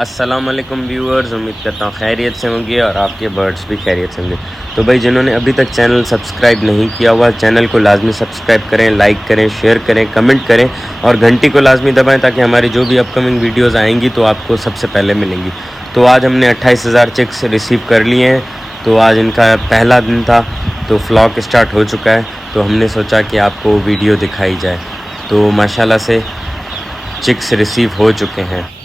अस्सलाम वालेकुम व्यूअर्स, उम्मीद करता हूँ खैरियत से होंगे और आपके बर्ड्स भी खैरियत से होंगे। तो भाई जिन्होंने अभी तक चैनल सब्सक्राइब नहीं किया हुआ, चैनल को लाजमी सब्सक्राइब करें, लाइक करें, शेयर करें, कमेंट करें और घंटी को लाजमी दबाएं ताकि हमारी जो भी अपकमिंग वीडियोस आएंगी तो आपको सबसे पहले मिलेंगी। तो आज हमने 28,000 चिक्स रिसीव कर लिए हैं। तो आज इनका पहला दिन था, तो फ्लॉक स्टार्ट हो चुका है। तो हमने सोचा कि आपको वीडियो दिखाई जाए। तो माशाल्लाह से चिक्स रिसीव हो चुके हैं।